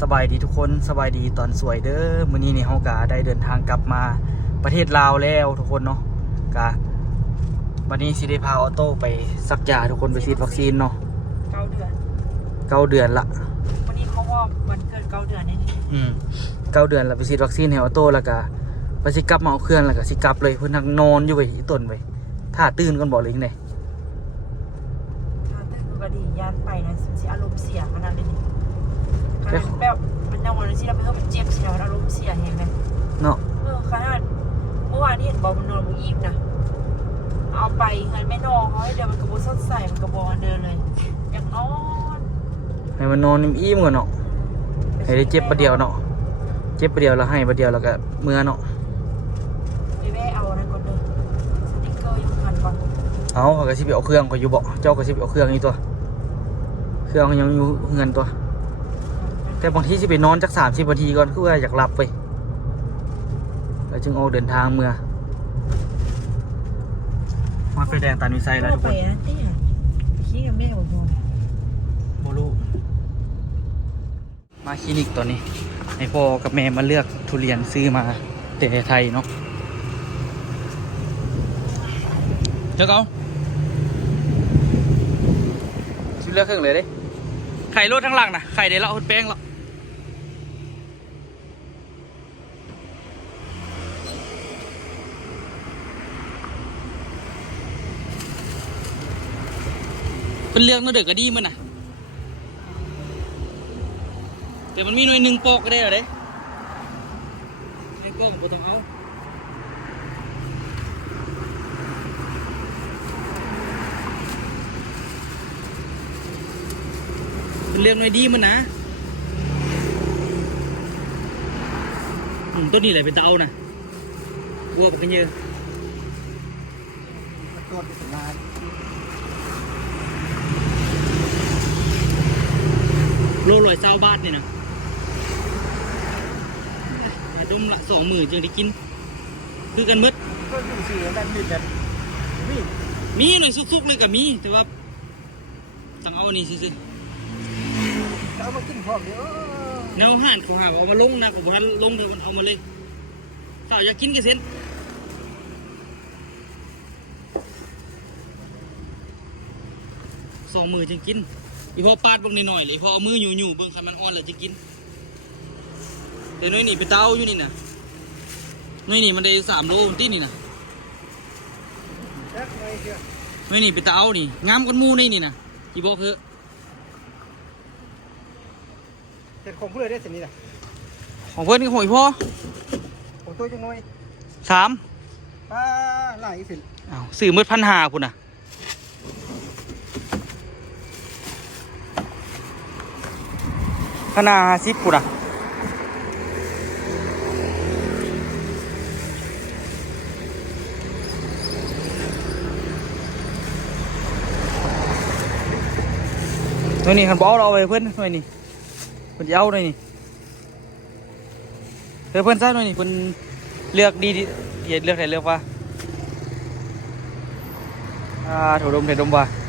สบายดีทุกคนสบายดีตอนสวยเด้อมื้อนี้นี่เฮากะได้เดินทางกลับมาประเทศลาวแล้วทุกคนเนาะกะวันนี้สิได้พาออโต้ไปสักยาทุกคนไปฉีดวัคซีนเนาะเก้าเดือนเก้าเดือนละวันนี้เขาว่าวันเกิดเก้าเดือนนี่นี่อืมเก้าเดือนแล้วไปฉีดวัคซีนให้ออโต้แล้วก็ไปสิกลับมาเอาเครื่องแล้วก็สิกลับเลยเพิ่นทังนอนอยู่ไว้อีต้นไว้ถ้าตื่นก่อนบอกเลยจังไดถ้าตื่นก็ดียานไปนะสิอารมณ์เสียขนาดนี้ ขนาดแบบมันยังวันที่เราไปเพิ่มมันเจ็บเสียอารมณ์เสียเห็นไหมเนาะเออขนาดเมื่อวานที่เห็นบอกมันนอนมันอิ่มนะเอาไปเงินไม่นอนเขาให้เดี๋ยวมันกระโบสดใสมันกระโบอันเดินเลยอยากนอนให้มันนอนอิ่มๆก่อนเนาะให้ได้เจ็บประเดียวเนาะเจ็บประเดียวแล้วให้ประเดียวแล้วก็เมื่อเนาะไปแวะเอานะก่อนเลยสติ๊กเกอร์อยู่พันก่อนเอาเขาก็สิไปเอาเครื่องก็อยู่บ่เจ้าก็สิไปเอาเครื่องนี่ตัว เครื่องยังอยู่เงินตัว แต่บางทีสิไปนอนจักสามสิบนาทีก่อนคือว่าอยากหลับไปแล้วจึงออกเดินทางเมื่อมาไฟแดงตันวิไซแล้วทุกไปคนนะเตี้ยขี้กับแม่บอกนอนโมลูมาคลินิกตัวนี้ให้พ่อกับแม่มาเลือกทุเรียนซื้อมาแต่ไทยเนาะเจ้าเขาซื้อเลือกเครื่องเลยเด้ไข่รถทั้งหลังนะไข่เดี๋ยวเราเอาแป้งแล้ว เป็นเรื่องนั่นเด็กก็ดีมันน่ะ แต่มันมีหน่วยหนึ่งโปอกก็ได้เหรอเด้ไอ้กล้องบ่ต้องเอาเป็นเรื่องหน่วยดีมันนะต้นนี้แหละเป็นตาเอานะวัวปกันเยอะต้นเป็นล้าน โลลอยเศร้าบาทนี่นะมาดมละสองหมื่นจึงได้กิน คือกันหมืดก็อยู่สี่แบบหนึ่งแบบวิ่งมีหน่อยสุกๆเลยกับมี แต่ว่าต้องเอาอันนี้ซื้อเอามากินพร้อมเดี๋ยวๆแนวห่านเขาหาว่าเอามาลงนะผมว่าลงเดี๋ยวมันเอามาเลยสาวอยากกินกี่เซนสองมือจึงกิน อีพอปาดเบิ่งหน่อยๆเลยอีพอเอามืออยู่อยู่ๆเบิ่งคันมันอ่อนแล้วจะกินแต่น้อยนี่ไปเต้าอยู่นี่นะน้อยนี่มันได้สามโลมันตีนี่นะแจ็คไงเชียวน้อยนี่ไปเต้านี่งามกันหมูนี่นี่นะอีบอกเถอะเจ็ดของเพื่อนได้สินี่นะของเพื่อนกับของอีพ่อของตัวจังน้อยสามป้าหลายสิอ้าวสื่อมืดพันหาพุ่นน่ะ พันหาห้าสิบพุ่นน่ะหน่วยนี่คันบอาเราไปเพื่อนหน่วยนี่เพื่อนจะเอาหน่วยนี่เพื่อนเพื่อนซะหน่วยนี่เพื่อนเลือกดีเดีย่าเลือกใครเลือกว่าอ่าถูดมเถดมว่ะสี่เขา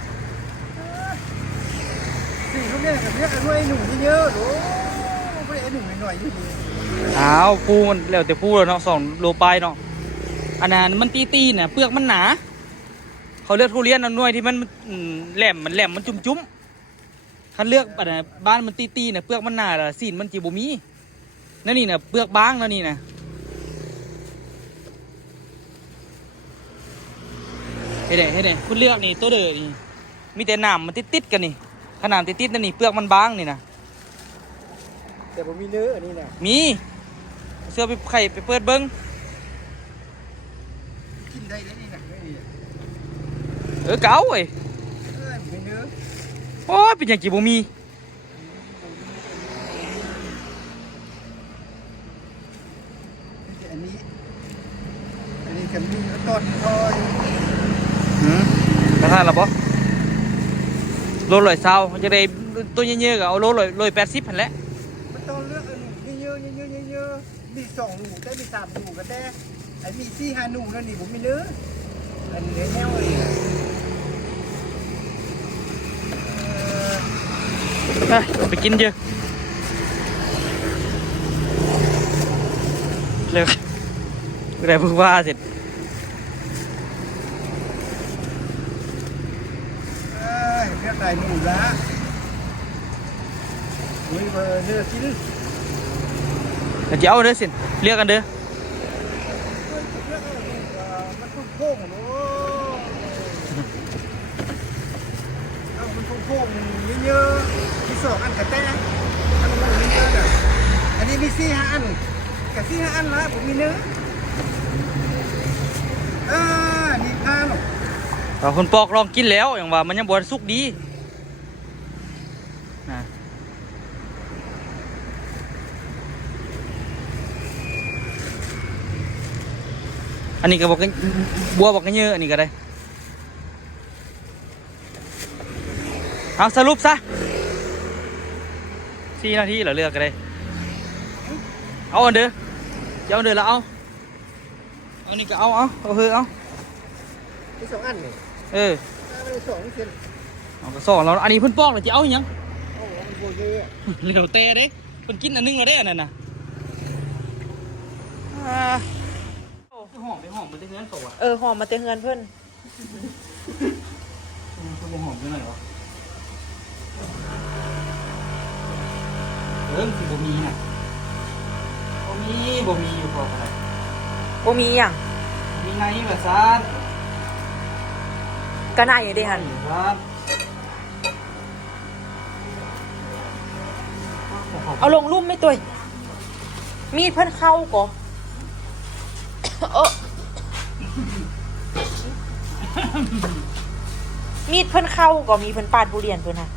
เนี่ยกับเรียกกันว่าไอ้หนุ่มเยอะโอ้ไม่ได้หนุ่มหน่อยๆอยู่ดีอ้าวปูมันแล้วแต่ปูแล้วเนาะสองโลปลายเนาะอันนั้นมันตีตีเนี่ยเปลือกมันหนา เขาเลือกทุเรียนอันหน่วยที่มันอืมแหลมมันแหลมมันจุ่มจุ้มๆคันเลือกอันนั้นบ้านมันตีตีเนี่ยเปลือกมันหนาละสีนมันจีบมีนั่นนี่เนะเปลือกบางนั่นนี่นะเฮ้ยเด้เฮ้ยเด้คุณเลือกนี่ตัวเด้อนี่มีแต่หนามมันติดๆกันนี่ ขนาดติดๆนั่นนี่เปลือกมันบางนี่นะแต่ผมมีเนื้ออันนี้นะมีเสื้อไปไข่ไปเปิดเบิ้งกินได้เลยนี่นะไม่มีเออเก๋าเว้ยเออมีเนื้อโอ้ยเป็นอย่างกี่บ่มีอันนี้ อันนี้กันมีต้นทอยหืมกระทานหรอปะ โลลยเศร้าจะได้ตัวเยอะๆก็เอาโเลยลอยแปดสิบพันแหละมันต้องเลือกอันเยอะๆเยอะๆเยอะๆมีสองหนูได้มีสามหนูก็ได้ไอ้มีสี่ห้าหนูแล้วนี่ผมไม่เลือกอันลี้แนวเลยไปกินเยอะเร็วอะไรเพิ่งว่าเสร็จ เอ้ยเรียกได้หนูละอุ้ยเบอร์เนื้อกินเดี๋ยวจะเอาเเอาคนปอกลองกินแล้วอย่างว่ามันยังบวนสุกดีนะอันนี้ก็บอกกันบัวบอกกันเยอะอันนี้ก็ได้เอาสรุปซะสี่นาทีเหรอเลือกก็ได้เอาอันเด้อจะเอาเด้อแล้วเอาอานี่ก็เอาเอาเอาเฮ้อเอามีสองอันนี่ เออเอาไปสองเซนเอากระสองแล้วอันนี้เพิ่นปอกแล้วจะเอาอหยังโอ้โหมันโบเยอะเหลวเตะเด้เพิ่นกินอันหนึงแล้วเด้อันนั้นน่ะอ่าโอ้ไปหอมไปหอมมันได้เงินเขาอะเออหอมมาเตะเฮือนเพิ่นเพิ่นบ่หอมจังได๋วะเอิ่มสิบ่มีน่ะบ่มีบ่มีอยู่พออะไรบ่มีหยังบ่มีไงว่าซ่าน ก็น่าอยู่เด้หันครับเอาลงลุ่มไม่ตัวมีดเพิ่นเข้าก่อเออมีดเพิ่นเข้าก็มีเพิ่นปาดบุเรียนเพิ่นน่ะ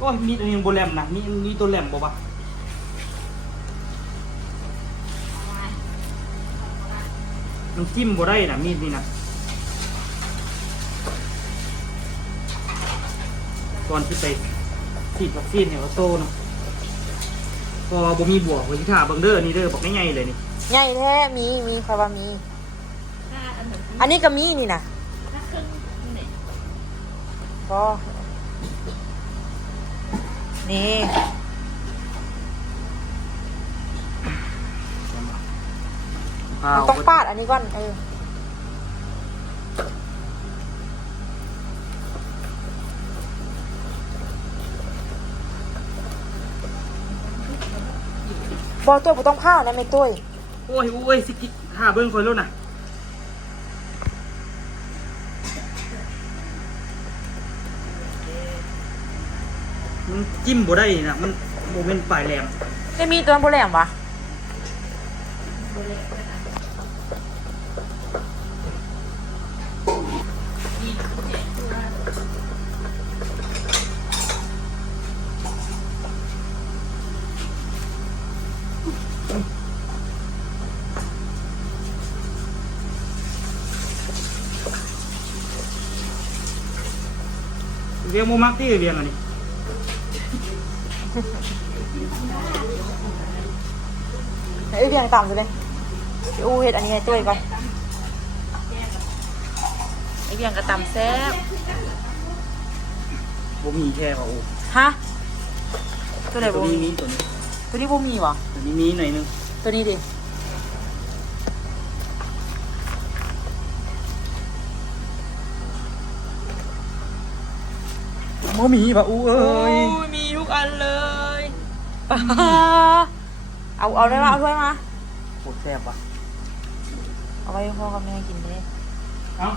ก็มีตัวนี้บ่แหลมนะมีมีตัวแหลมบ่วะน้ำจิ้มบ่ได้น่ะมีดนี่น่ะ ก่อนที่ไปฉีดวัคซีนเนี่ยว่าโตเนาะพอบ่มีบวกไว้ที่ท่าเบิ่งเด้อนี่เด้อบอกง่ายๆเลยนี่ใหญ่แท้มีมีคอยว่ามี อันนี้ก็มีนี่นะก็นี่มันต้องปาดอันนี้ก่อนเออ บอตัวบ่ต้องผ้านะไม่ตุ้ยโอ้ยโอ้ยสิกิท่าเบิ่งคอยแล้วน่ะมันจิ้มบ่ได้น่ะมันบ่เป็นปลายแหลมจะมีตัวโบแหลมวะ เรียงโมมักที่เรียงอันนี้เอ้ยเรียงตามเลยเดี๋ยวอูเห็ดอันนี้ให้ตุ้ยก่อนไอเรียงกระตำแซ่บบ่มีแค่ว่าโอ้ฮะตัวไหนตับ่วนี้มีมีตัวนี้ตัวนี้บ่มีวะตัวนี้มีหน่อยนึงตัวนี้ดิ บ่มีป่ะอู้เอ้ยมีทุกอันเลยเอาเอาได้มาเอาถ้วยมาโคตรแซ่บว่ะเอาไว้ให้พ่อกับแม่กินเด้เอ้า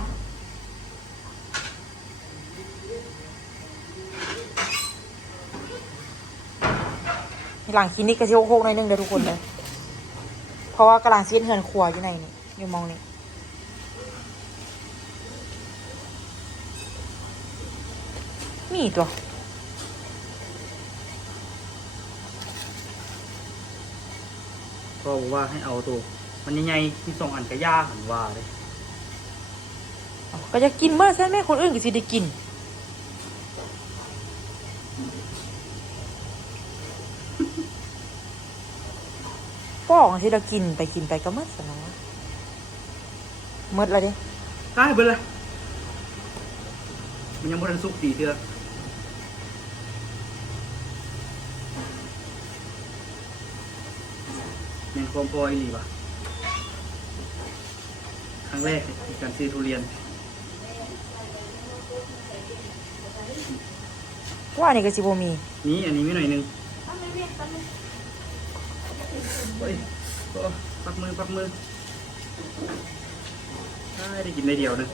หลังคลินิกก็สิโคกๆหน่อยหนึงเด้อทุกคนเลย เพราะว่ากำลังเสียนเหือนครัวอยู่ในนี่อยู่มองนี่ มีตัวก็บอกว่าให้เอาตัว มันใหญ่ๆที่สองอันกระย่าหันว่าเลยก็จะกินเมื่อใช่ไหมคนอื่นก็สิได้กิน ป้องที่เรากินไปกินไปก็หมืดสนะหมืดแล้วดิตายเบิดเลยมันยังบ่ทันสุกตีเทื่อแม่นค วามพออีหลีว่ะรั้งแรกในการซื้อทุเรียนว่านี่ก็สิบ่มี นี้อันนี้ไม่หน่อยหนึงเฮ้ยโอ้ปักมือปักมือได้ได้กินได้เดียวหนึง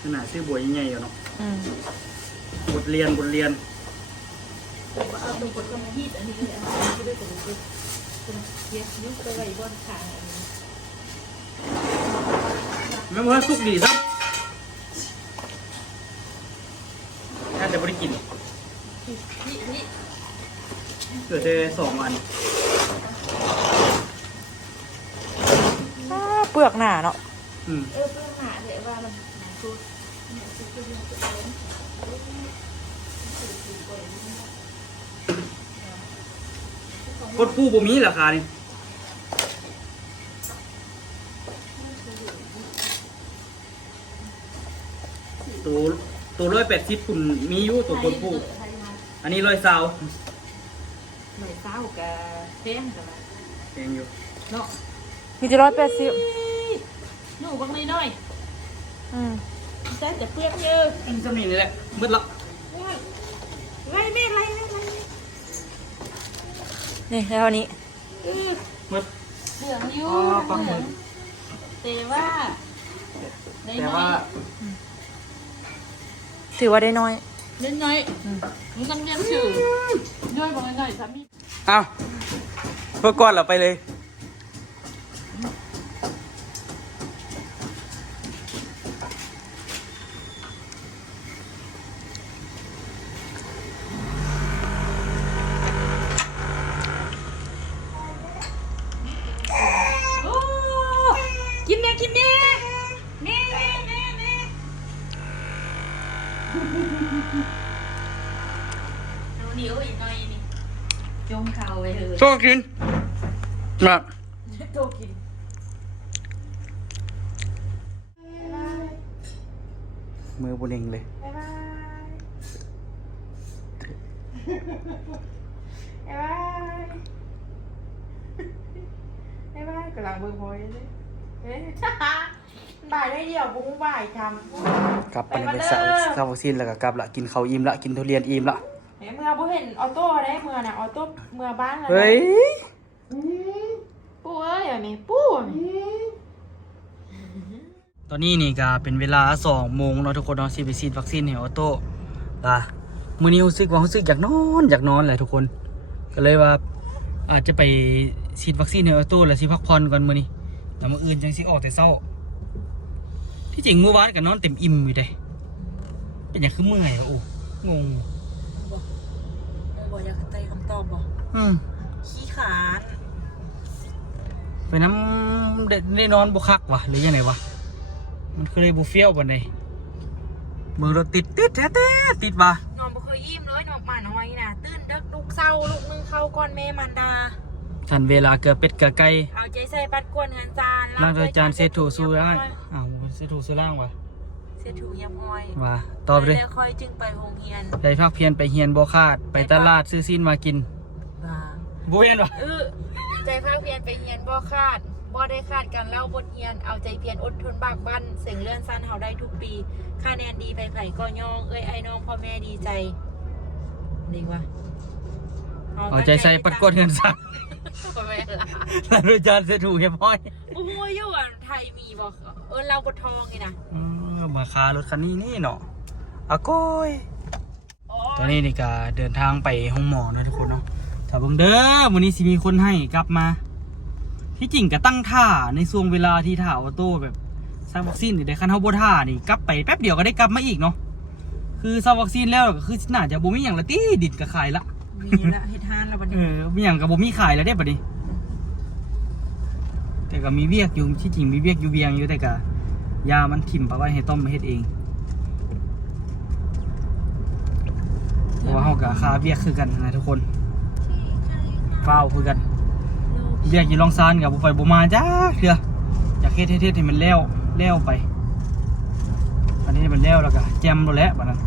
ขนาดซื้อบัวใหญ่ๆอยู่เนาะอืม บทเรียนบทเรียน เอาตรงกดกำมะฮีดอันนี้เลยอันนี้ก็ได้กดกดเป็นเทียบยุบไปไว้บนขาอันนี้แม่ว่าสุกดีซับน่าจะบริกินนี่นี่เกิดได้สองวันอ้าเปลือกหนาเนาะอืมเออเพื่อนหาเลยว่ามันหาตัวเนี่ยสุดตัวเดียวตัวเอง กดผู้บ่มีราคานี่ตัวตัวร้อยแปดสิบคุณมีอยู่ตัวกดผู้อันนี้ร้อยสาวหน่อยเศร้ากับเต้มกันมาเองอยู่เนาะมีจะร้อยแปดสิบหนูบังน้อยอืมๆแต่จะเปลือกเยอะอันจะมีนี่แหละมืดละ ไล่แม่ไล่ไล่ไล่ นี่แล้วอันนี้เออมืดเหลืองอยู่อ๋อปักหมุดแต่ว่าได้แต่น้อว่ายถือว่าได้น้อยเล่นน้อยมันต้องเรียนชื่อด้วยบังน้อยๆสามี เอาเพื่อก่อนเราไปเลย โอ้กินเนี่ยกินเนี่ยแน่แน่แน่แน่เอาเหนียวอีกหน่อยนี่จมเข่า ไปเถอะโชคกินมาโตกินมือบนเองเลยบ๊ายบายบ๊ายบายบ๊ายบายกำลังเบิ่งพอยเลยเฮ้ยบ่ายได้เดียวบุ้งบ่ายทำกลับไปไปมาไปเด้อสาวสาววัคซีนแล้วก็กลับละกินข้าวอิ่มละกินทุเรียนอิ่มละ เฮ้ยเมื่อบ่เห็นออโต้ได้เมื่อน่ะออโต้เมื่อบ้านแล้วนะเฮ้ยปู่เอ้ยอันนี้ปู่อันนี้ตอนนี้นี่ก็เป็นเวลาสองโมงเนาะทุกคนเนาะสิไปฉีดวัคซีนให้ออโต้อะมื้อนี้รู้สึกว่ารู้สึกอยากนอนอยากนอนแหละทุกคน ก็เลยว่า อาจจะไปฉีดวัคซีนให้ออโต้แล้วสิพักผ่อนก่อนมื้อนี้แล้วมื้ออื่นจังสิออกแต่เช้า ที่จริงเมื่อวานก็นอนเต็มอิ่มอยู่เด้เป็นหยังคือเมื่อยวะโอ้งง บอกอยากได้คำตอบบอกอืมขี้ขานไปน้ำได้ได้นอนบุคักวะหรือยังไงวะ มันคือเลยบุเฟี้ยวบันไดเมืองรถติดติดแท้ๆติดวะนอนบ่เคยยิ้มเลยนอนหมาน้อยน่ะตื่นดึกลูกเศร้าลูกนึงเข้าก่อนแม่มันดาทันเวลาเกือบเป็ดเกือบไก่เอาใจใส่ปัดกวนเงินจานล่างโดยจานเซถูสูร่างอ้าวเซถูสูร่างวะ เซถูยำห้อยวะตอบเลยแล้วค่อยจึงไปโรงเรียนไปพักเพียนไปเฮียนโบคาด ไปตลาดซื้อซีนมากินว่าบุเวียนวะเออใจภาคเพียนไปเฮียนบ่คาดบ่ได้คาดกันเล่าบทเฮียน เอาใจเพียนอดทนบากบั่นเสียงเลื่อนสั้นเฮาได้ทุกปีคะแนนดีไปไผก็ย่องเอ้ยไอ้น้องพ่อแม่ดีใจดีวะเอาใจใส่ปัดกดเงินสั่งพ่อแม่ล่ะล่างโดยจานเซถูเฮียพ้อยโอ้โหอยู่อะไทยมีบอกเออเราบททองไงนะอื มมาคารถคันนี้นี่เนาะอาก้อยตอนนี้นี่ก็เดินทางไปห้องหมอเนาะทุกคนเนาะถ้าเบิ่งเด้อวันนี้สิมีคนให้กลับมา ที่จริงก็ตั้งท่าในช่วงเวลาที่ท่าออโต้แบบซักวัคซีนนี่ได้คันเฮาบ่ท่านี่กลับไปแป๊บเดียวก็ได้กลับมาอีกเนาะคือซักวัคซีนแล้วก็คือน่าจะบ่มีหยังละติดิดก็ขายละมีละเฮ็ดทานแล้วบัดเอนี้อมีหยังก็บ่มีขายแล้วเด้บัดนี้ แต่ก็มีเวียกอยู่ที่จริงมีเวียกอยู่เวียงอยู่แต่ก็ ยามันถิ่มไปไว้ให้ต้มมาเฮ็ดเองเพราะว่าเฮาก็ค่าเวียกคือกันนะทุกคนเฝ้าวคือกันเรียกอยู่ลองซานกับบุไฟบุมาจ้าเถื่ออยากเฮ็ดเฮ็ดเฮ็ดให้มันแล้วแล้วไป อันนี้มันแล้วแล้วก็แจมแล้วแหละบัดนั้น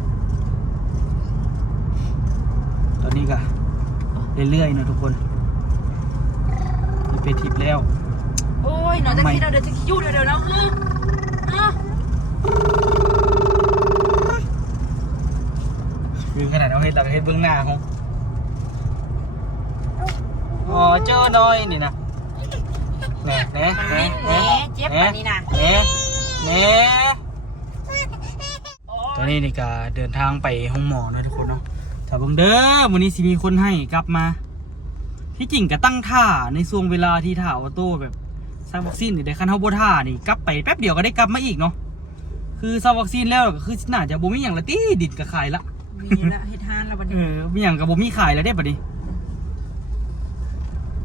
ตอนนี้ก็เรื่อยๆเนอะทุกคนมีไปทิปแล้วยเราจะคิดเราเดี๋ยวจะคิดอยู่เดี๋ยวเดี๋ยวนะเฮ้ยฮะ คือขนาดเอาเฮ็ดเราเฮ็ดเบื้องหน้าของอ๋อเจอน้อยนี่นะแหน่แหน่มันแหน่นิ่งแหแหน่น่เจ็บอันนี้นะแหน่แหน่ตอนนี้นี่ก็เดินทางไปห้องหมอนะทุกคนเนาะถ้าเบิ่งเด้อวันนี้สิมีคนให้กลับมา ที่จริงก็ตั้งท่าในช่วงเวลาที่ท่าออโต้แบบสร้างวัคซีนนี่ได้คันเฮาบ่ท่านี่กลับไปแป๊บเดียวก็ได้กลับมาอีกเนาะ คือสร้างวัคซีนแล้วก็คือน่าจะบ่มีหยังละติดิดก็ขายละมีละเฮ็ดทานแล้วบัดเอนี้อมีอย่างกับผมมีขายแล้วได้ปะดิ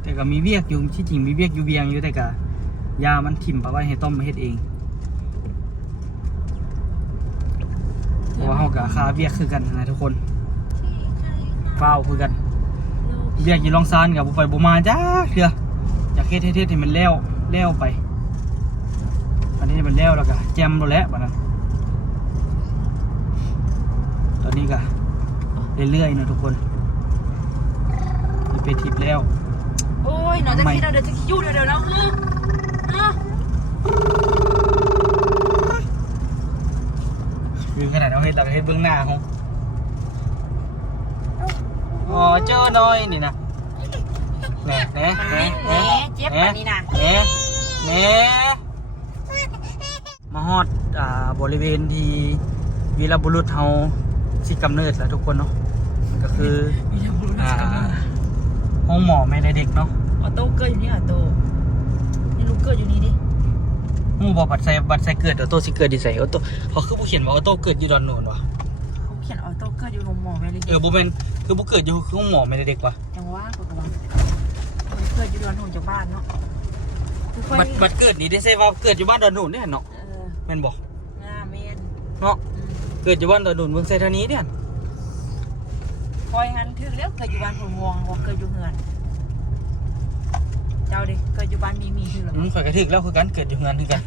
แต่ก็มีเวียกอยู่ที่จริงมีเวียกอยู่เวียงอยู่แต่ก็ยามันถิ่มไปไว้ให้ต้มมาเฮ็ดเองเพราะว่าเขากับคาเวียกคือกันนะทุกคนเฝ้าวคือกันเวียกอยู่ลองซานกับบุไปบุมาจ้าเถื่ออยากเฮ็ดเฮ็ดเฮ็ดให้มันแล้วแล้วไป อันนี้มันแล้วแล้วก็แจมแล้วแหละบัดนั้นตอนนี้ก็เรื่อยๆนะทุกคนมีไปทิปแล้ว โอ้ยเราจะคิดเราเดี๋ยวจะคิดอยู่เดี๋ยวเดี๋ยวนะเฮ้ยฮะคือขนาดเอาเฮ็ดเราเฮ็ดเบื้องหน้าของอ๋อเจอน้อยนี่นะแหน่แหน่มันแหน่นิ่งแหแหน่น่เจ็บอันนี้นะแหน่แหน่ มาฮอดอ่าบริเวณที่วีรบุรุษเฮาสิกำเนิดแล้วทุกคนเนาะมันก็คืออ่าห้องหมอแม่และเด็กเนาะออโต้เกิดอยู่นี่ออโต้นี่ลูกเกิดอยู่นี่ดิฮู้บ่บัตรใส่บัตรใส่เกิดออโต้สิเกิดดิใส่ออโต้เขาคือผู้เขียนว่าออโต้เกิดอยู่ดอนโนนวะเขาเขียนออโต้เกิดอยู่โรงหมอแม่เลยเออบ่แม่นคือบ่เกิดอยู่ห้องหมอแม่และเด็กวะจังว่ากูกำลังเกิดอยู่ดอนหงจากบ้านเนาะคือค่อยบัตรบัตรเกิดนี่ได้ใส่ว่าเกิดอยู่บ้านดอนโนนเนี่ยเนาะเออ แม่นบ่หน้าเมนเนาะอืมเกิดอยู่บ้านดอนโนนเมืองไซธานีเนี่ยคอยหันถึงแล้วเกิดอยู่บ้านผลม่วงบอกเกิดอยู่เฮือน เจ้าดิเกิดอยู่บ้านมีมีถึงหรออืมข่อยก็ถึกแล้วคือกันเกิดอยู่เฮือนคือกัน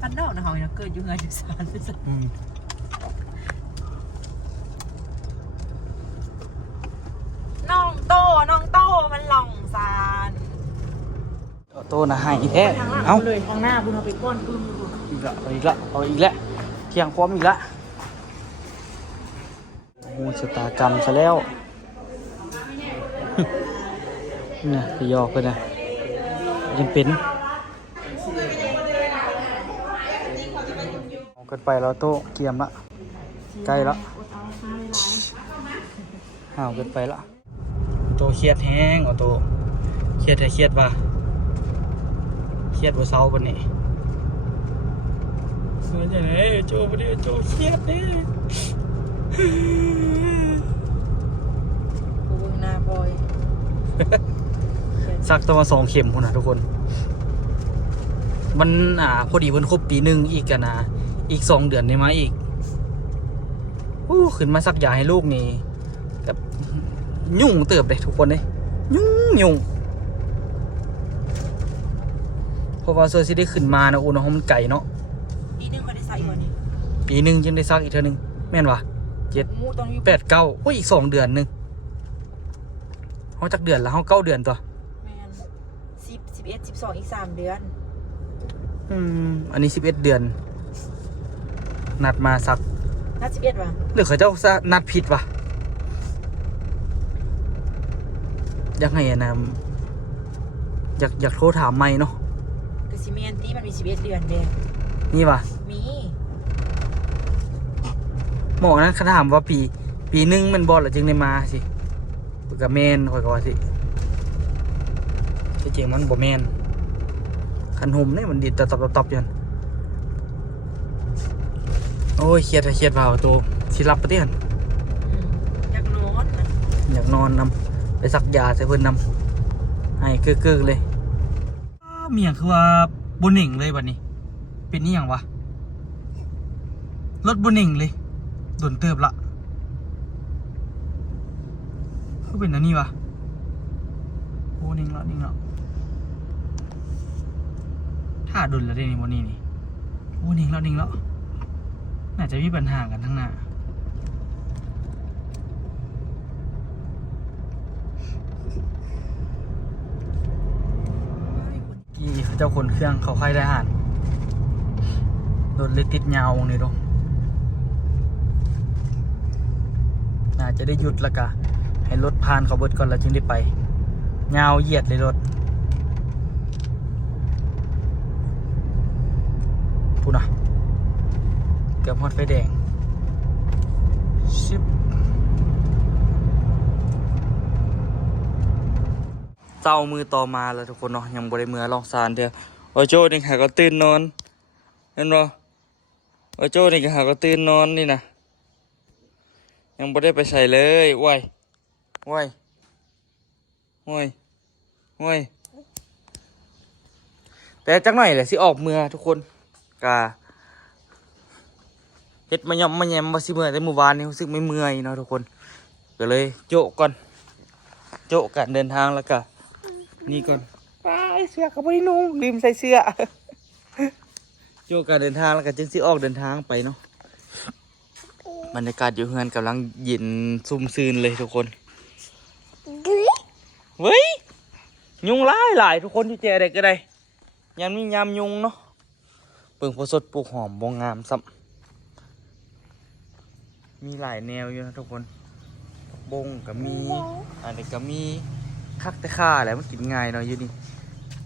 พันดอกนะเฮาเนี่ยเกิดอยู่เฮือนอยู่ศาลด้วยซ้อืมำน้องโตน้องโตมันหล่องซาน ออโต้น่ะให้แท้ทางหลังเอ้าเลยทางหน้าบุญเอาไปก้อนปึ้มอยู่อีกละเอาอีกละเอาอีกละเที่ยงพร้อมอีกละโอ้ชะตากรรมซะแล้วเนี่ยพี่ยอกเลยนะยังเป็นเอาเกินไปแล้วโต๊ะเกียมละใกล้ละห่าวเกินไปละโตเครียดแห้งเอาโตเครียดแต่เครียดว่าเค รียดว่าเศร้าปะเนี่ยเสือจะไหนโจปะเนี่ยโจเครียดเนี่ยกูเบิ่งหน้าบอยสักตัวมาสองเข็มคนนะทุกคน มันอ่า พอดีวันครบปีหนึ่งอีกกันนะอีกสองเดือนได้มาอีกอู้ขึ้นมาสักยาให้ลูกนี่แบบยุ่งเติบเลยทุกคนเลยยุ่งยุ่ง เพราะว่าเซอร์ซิได้ขึ้นมานะอุณหภูมิมันไก่เนาะปีนึงเขาได้ใส่บ่นี่ปีหนึ่งยังได้ซักอีกเท่านึงแม่นวะเจ็ดหมูต้องอยู่แปดเก้าโอ้ยอีกสองเดือนหนึงเขาจักเดือนแล้วเขาเก้าเดือนตัวแมนสิบสิบเอ็ดสิบสองอีกสามเดือน อืมอันนี้สิบเอ็ดเดือน นัดมาสักน่าสิบเอ็ดว่ะหรือเขาเจ้าซะนัดผิดวะอยากไงอะนะอยากอยากโทรถามไม่เนาะคือ ซีเมนที่มันมีสิบเอ็ดเดือนเด้นี่วะมีหมอนั้นเขาถามว่าปี ปีหนึ่งมันบอลหรือจึงได้มาสิปกกะแมนคอยก็ว่าสิที่จริงมันบ่แมนคันหุมเนี่ยมันดีดตบๆๆๆอยู่นั่นโอ้ยเครียดอะเครียดเปล่าตัวสิรับประเดี๋ยวอืมอยากนอนนะอยากนอนนำไปสักยาใส่เพิ่นนำให้กึกๆเลยเมียคือว่า บนหนิงเลยบัดนี้ เป็นนี่อย่างวะ รถบนหนิงเลยโดนเติบละคือเป็นอันนี้วะโอ้นิ่งละนิ่งละถ้าดุนแล้วได้นี่บนนี้นี่โอ้นิ่งแล้วนิ่งแล้วน่าจะมีปัญหากันทั้งหน้า่เจ้าคนเครื่องเขาค่ายได้หานรถเลยติดยาวนี่ดูน่าจะได้หยุดล้วก็ให้รถผ่านเขาเบิดก่อนแล้วจึงได้ไปยาวเหยียดเลยรถพูดนะเกือบฮอดไฟแดงชิบ เจ้ามือต่อมาแล้วทุกคนเนาะยังบริมือลองซานเดียวโอโจ้นี่ค่ะก็ตื่นนอนเห็นบ่โอโจ้นี่ค่ะก็ตื่นนอนนี่นะยังบ่ได้ไปใส่เลยว้ายว้ายว้ายว้ายแต่จักหน่อยแหละสิออกเมือทุกคนกาเฮ็ดมายำมาแยมมาสิเมื่อแต่เมื่อวานนี้รู้สึกไม่เมื่อยเนาะทุกคนก็เลยโจก่อนโจการเดินทางแล้วก็ นี่ก่อนไปเสื้อก็บ่ได้นุ่งลืมใส่เสื้อโจะการเดินทางแล้วก็จึงสิออกเดินทางไปเนาะบรรยากาศอยู่เฮือนกำลังเย็นซุ่มซืนเลยทุกคนเว้ยยุงหลายหลายทุกคนที่เจออะไรก็ได้ยามนี้ยามยุงเนาะเปิ่งพอสดปลูกหอมบงงามซ้ำมีหลายแนวอยู่นะทุกคนผักบงก็มีอันนี้ก็มี คักแต่ข่าแหละมันกินง่ายเนาะอยู่นี่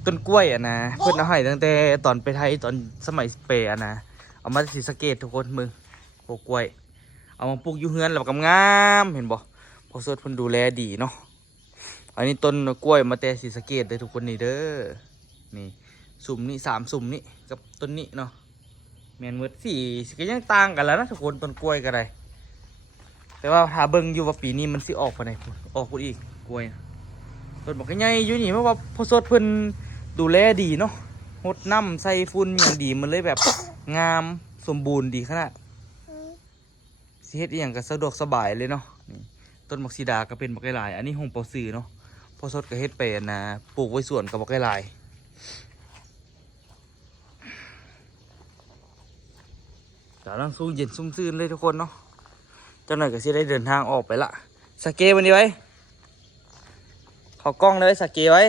ต้นกล้วยอะนะเพื่อนเอาให้ตั้งแต่ตอนไปไทยตอนสมัยสเปรย์อะนะเอามาจากศรีสะเกดทุกคนมึงโอ้กล้วย เอามาปลูกอยู่เฮือนแล้วก็งามเห็นบ่พอสดเพิ่นดูแลดีเนาะอันนี้ต้นกล้วยมาแต่ศรีสะเกดเลยทุกคนนี่เด้อนี่สุ่มนี่สามสุ่มนี่กับต้นนี้เนาะแมนเมืดสี่ก็ยังต่างกันแล้วนะทุกคนต้นกล้วยก็ได้แต่ว่าหาเบิ่งอยู่ว่าปีนี้มันสิออกไปไหนพุ่นออกพุ่นอีกกล้วยนะ ต้นบอกใหญ่อยู่นี่เพราะว่าพอสดเพิ่นดูแลดีเนาะหดน้ำใส่ฝุ่นอย่างดีมันเลยแบบงามสมบูรณ์ดีขนาดสิเฮ็ดอย่างก็สะดวกสบายเลยเนาะนี่ต้นมักซีดาก็เป็นบักไก่ลาย อันนี้หงเปาซื้อเนาะพอสดก็เฮ็ดไปอันนะปลูกไว้สวนกับบักไก่ลายกำลังสู้เย็นซุ่มซื่นเลยทุกคนเนาะเจ้าหน่อยก็สิได้เดินทางออกไปละสเกวันนี้ไว้ ขอกล้องเลยสเกไว้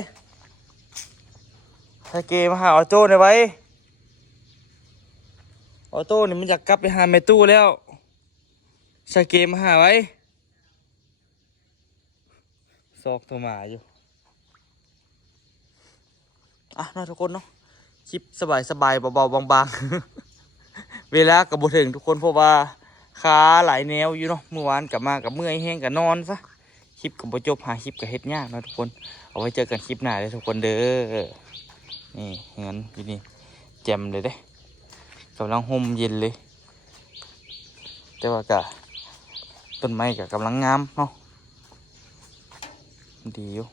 สเกมาหาออโต้เลยไว้ออโต้นี่มันอยากกลับไปหาเมตู้แล้วสเกมาหาไว้ซอกโทรมาอยู่อะนาะทุกคนเนาะคลิปสบายสบายๆเบาๆบางๆ เวลากับบถึงทุกคนเพราะว่าขาหลายแนวอยู่เนาะเมื่อวานกลับมากับเมื่อยแห้งกับนอนซะ คลิปกับบจบหาคลิปกับเฮ็ดยากนะทุกคน เอาไว้เจอกันคลิปหน้าเลยทุกคนเด้อ นี่เงินอยู่นี่แจ่มเลยเด้กำลังห่มเย็นเลย แต่ว่ากะต้นไม้กับกำลังงามเนาะดีอยู่